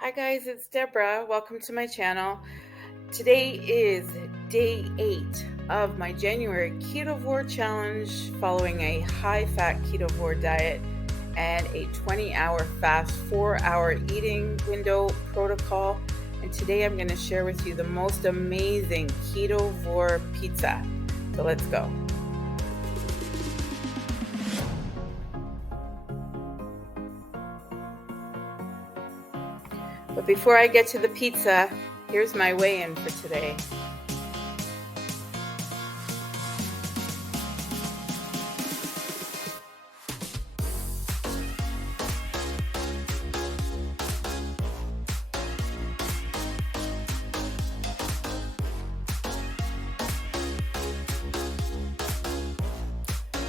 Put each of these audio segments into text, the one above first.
Hi guys, it's Deborah. Welcome to my channel. Today is day 8 of my January Ketovore challenge following a high-fat Ketovore diet and a 20-hour fast 4-hour eating window protocol. And today I'm going to share with you the most amazing Ketovore pizza. So let's go. But before I get to the pizza, here's my weigh-in for today.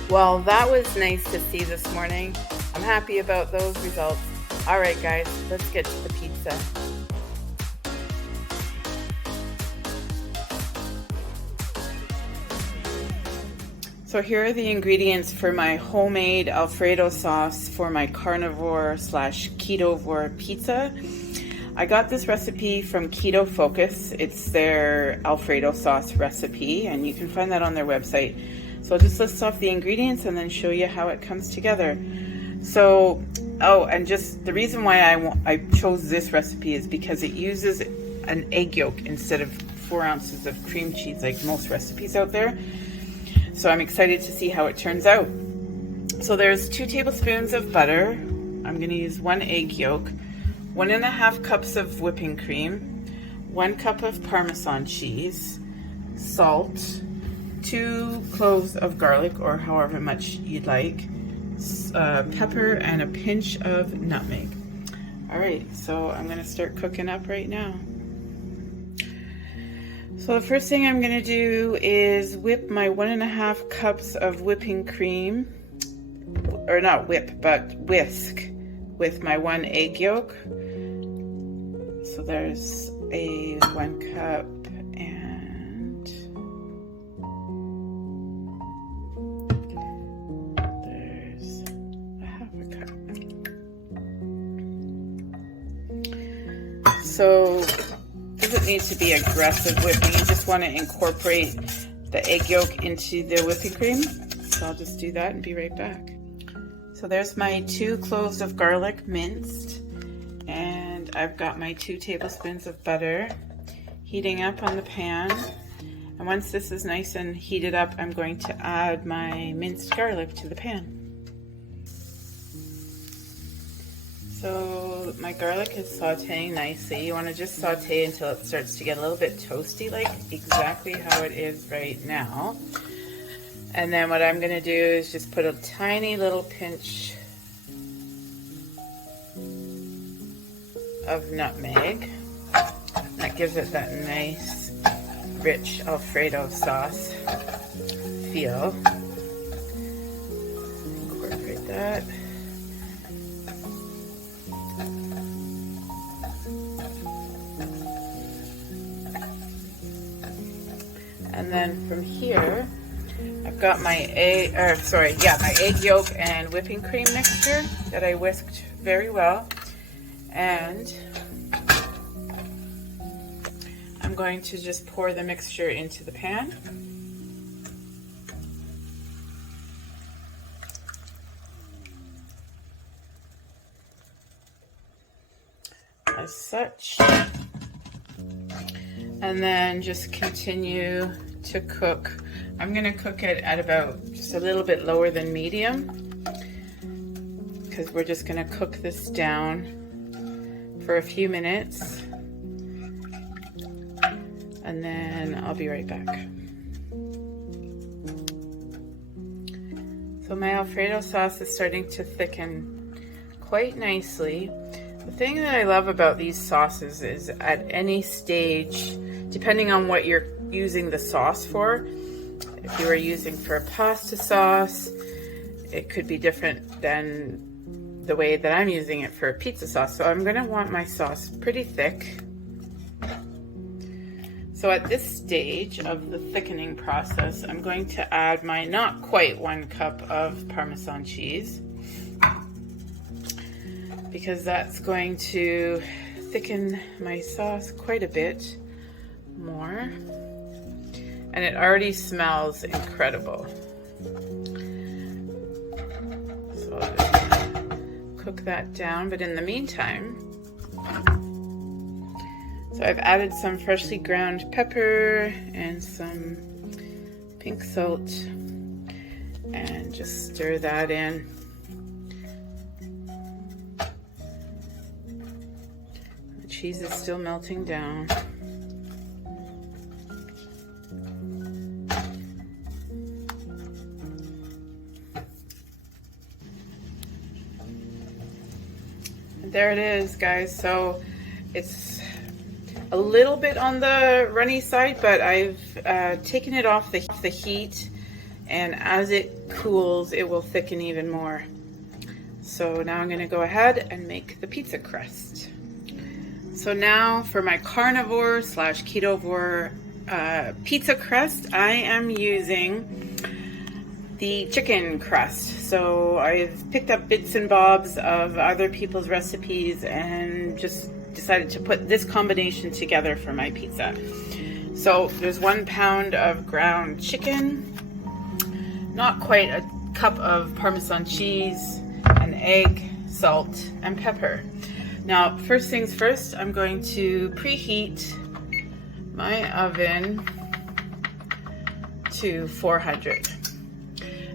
Well, that was nice to see this morning. I'm happy about those results. All right, guys, let's get to the pizza. So here are the ingredients for my homemade Alfredo sauce for my carnivore / ketovore pizza. I got this recipe from Keto Focus. It's their Alfredo sauce recipe, and you can find that on their website. So I'll just list off the ingredients and then show you how it comes together. So, and just the reason why I chose this recipe is because it uses an egg yolk instead of 4 ounces of cream cheese like most recipes out there. So I'm excited to see how it turns out. So there's 2 tablespoons of butter. I'm going to use 1 egg yolk, 1.5 cups of whipping cream, 1 cup of Parmesan cheese, salt, 2 cloves of garlic or however much you'd like, pepper, and a pinch of nutmeg. All right, so I'm going to start cooking up right now. So the first thing I'm going to do is whip my 1.5 cups of whipping cream, or not whip, but whisk with my 1 egg yolk. So there's a 1 cup and there's a 1/2 cup. So doesn't need to be aggressive whipping. You just want to incorporate the egg yolk into the whipping cream. So I'll just do that and be right back. So there's my 2 cloves of garlic minced, and I've got my 2 tablespoons of butter heating up on the pan. And once this is nice and heated up, I'm going to add my minced garlic to the pan. So my garlic is sauteing nicely. You want to just saute until it starts to get a little bit toasty, like exactly how it is right now. And then what I'm going to do is just put a tiny little pinch of nutmeg. That gives it that nice, rich Alfredo sauce feel. Incorporate that. And then from here, I've got my my egg yolk and whipping cream mixture that I whisked very well. And I'm going to just pour the mixture into the pan. As such. And then just continue to cook. I'm going to cook it at about just a little bit lower than medium, because we're just going to cook this down for a few minutes, and then I'll be right back. So my Alfredo sauce is starting to thicken quite nicely. The thing that I love about these sauces is at any stage, depending on what you're using the sauce for, if you are using for a pasta sauce, it could be different than the way that I'm using it for a pizza sauce. So I'm going to want my sauce pretty thick. So at this stage of the thickening process, I'm going to add my not quite 1 cup of Parmesan cheese, because that's going to thicken my sauce quite a bit more. And it already smells incredible. So I'll just cook that down, but in the meantime, so I've added some freshly ground pepper and some pink salt, and just stir that in. The cheese is still melting down. There it is, guys. So it's a little bit on the runny side, but I've taken it off the heat, and as it cools it will thicken even more. So now I'm going to go ahead and make the pizza crust. So now for my carnivore slash ketovore pizza crust, I am using the chicken crust. So I've picked up bits and bobs of other people's recipes and just decided to put this combination together for my pizza. So there's 1 pound of ground chicken, not quite a cup of Parmesan cheese, an egg, salt, and pepper. Now, first things first, I'm going to preheat my oven to 400.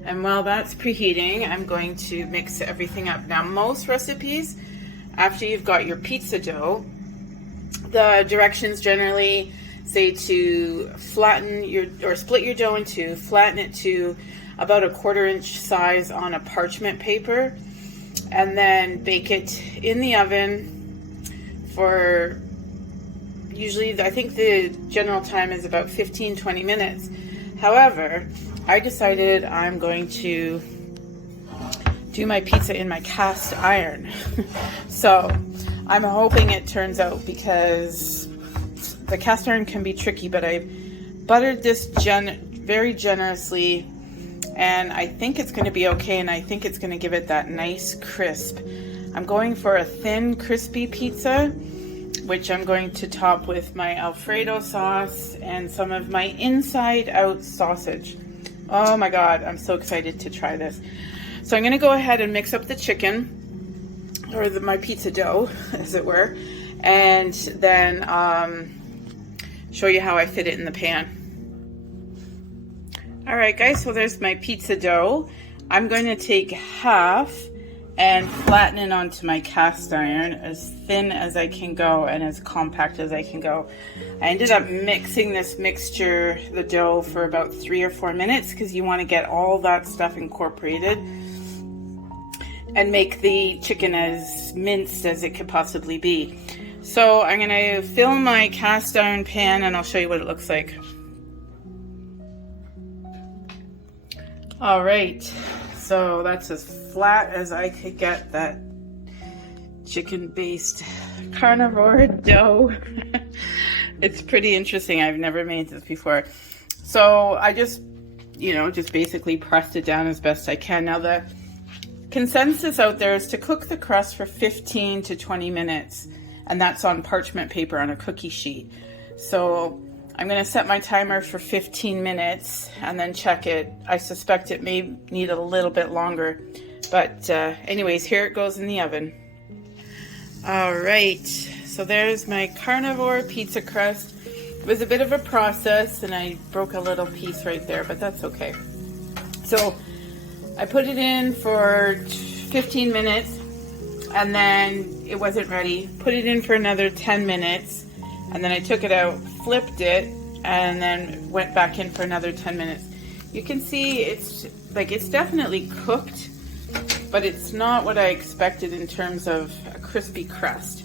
And while that's preheating, I'm going to mix everything up. Now, most recipes, after you've got your pizza dough, the directions generally say to flatten your, or split your dough in two, flatten it to about a 1/4 inch size on a parchment paper, and then bake it in the oven for usually, I think the general time is about 15-20 minutes. However, I decided I'm going to do my pizza in my cast iron. So I'm hoping it turns out, because the cast iron can be tricky, but I buttered this very generously, and I think it's going to be okay, and I think it's going to give it that nice crisp. I'm going for a thin, crispy pizza, which I'm going to top with my Alfredo sauce and some of my inside out sausage. Oh my God, I'm so excited to try this. So I'm going to go ahead and mix up the chicken, or my pizza dough, as it were, and then show you how I fit it in the pan. All right, guys, so there's my pizza dough. I'm going to take half and flatten it onto my cast iron as thin as I can go and as compact as I can go. I ended up mixing this mixture, the dough, for about 3 or 4 minutes, because you want to get all that stuff incorporated and make the chicken as minced as it could possibly be. So I'm going to fill my cast iron pan, and I'll show you what it looks like. All right, so that's as flat as I could get that chicken-based carnivore dough. It's pretty interesting. I've never made this before. So I just basically pressed it down as best I can. Now, the consensus out there is to cook the crust for 15 to 20 minutes, and that's on parchment paper on a cookie sheet. So I'm going to set my timer for 15 minutes and then check it. I suspect it may need a little bit longer. But anyways, here it goes in the oven. All right, so there's my carnivore pizza crust. It was a bit of a process, and I broke a little piece right there, but that's okay. So I put it in for 15 minutes, and then it wasn't ready. Put it in for another 10 minutes, and then I took it out, flipped it, and then went back in for another 10 minutes. You can see it's definitely cooked, but it's not what I expected in terms of a crispy crust.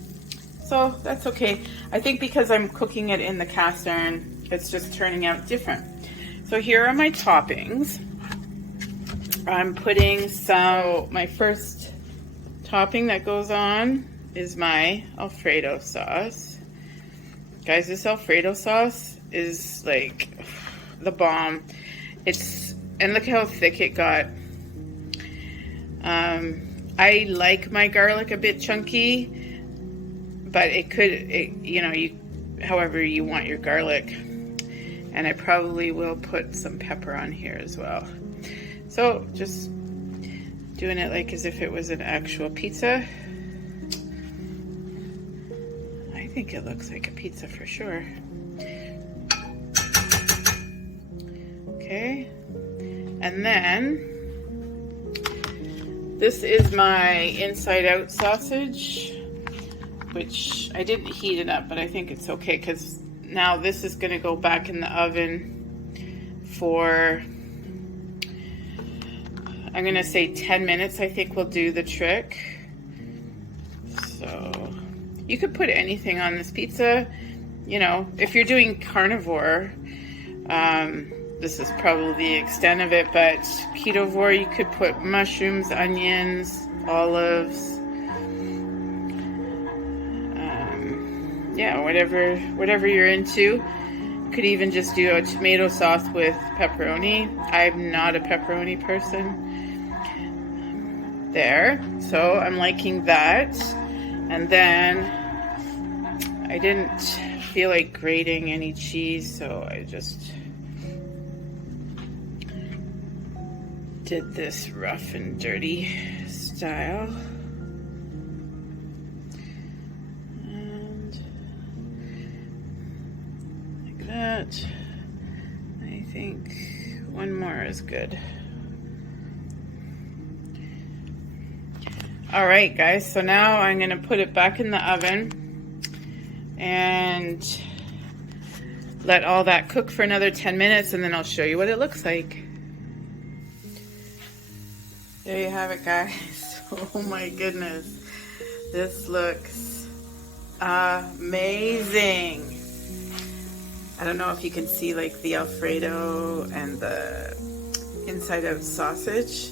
So that's okay. I think because I'm cooking it in the cast iron, it's just turning out different. So here are my toppings. I'm putting my first topping that goes on is my Alfredo sauce. Guys, this Alfredo sauce is like the bomb. And look how thick it got. I like my garlic a bit chunky, but however you want your garlic. And I probably will put some pepper on here as well. So just doing it like as if it was an actual pizza. I think it looks like a pizza for sure. Okay, and then this is my inside out sausage, which I didn't heat it up, but I think it's okay because now this is going to go back in the oven for, I'm going to say 10 minutes. I think will do the trick. So you could put anything on this pizza, you know, if you're doing carnivore. This is probably the extent of it, but Ketovore, you could put mushrooms, onions, olives, yeah, whatever you're into. You could even just do a tomato sauce with pepperoni. I'm not a pepperoni person. There, so I'm liking that. And then I didn't feel like grating any cheese, so I just did this rough and dirty style. And like that. I think one more is good. All right, guys, so now I'm gonna put it back in the oven and let all that cook for another 10 minutes, and then I'll show you what it looks like. There you have it, guys. Oh my goodness. This looks amazing. I don't know if you can see like the Alfredo and the inside out sausage.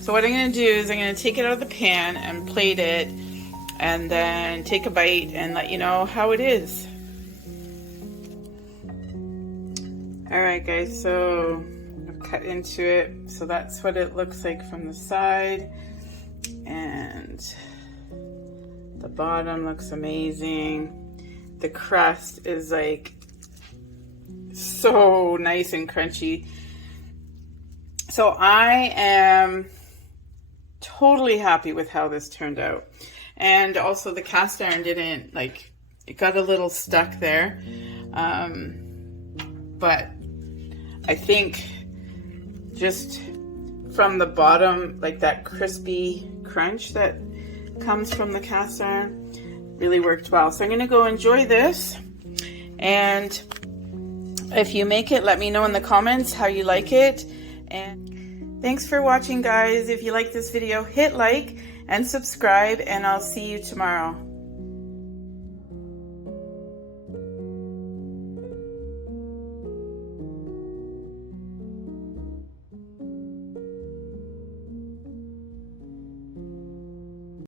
So what I'm going to do is I'm going to take it out of the pan and plate it and then take a bite and let you know how it is. Alright guys, so I've cut into it. So that's what it looks like from the side. And the bottom looks amazing. The crust is like so nice and crunchy. So I am totally happy with how this turned out. And also the cast iron didn't, like, it got a little stuck there. But I think just from the bottom, like that crispy crunch that comes from the cast iron really worked well. So I'm going to go enjoy this. And if you make it, let me know in the comments how you like it. And thanks for watching, guys. If you like this video, hit like and subscribe, and I'll see you tomorrow.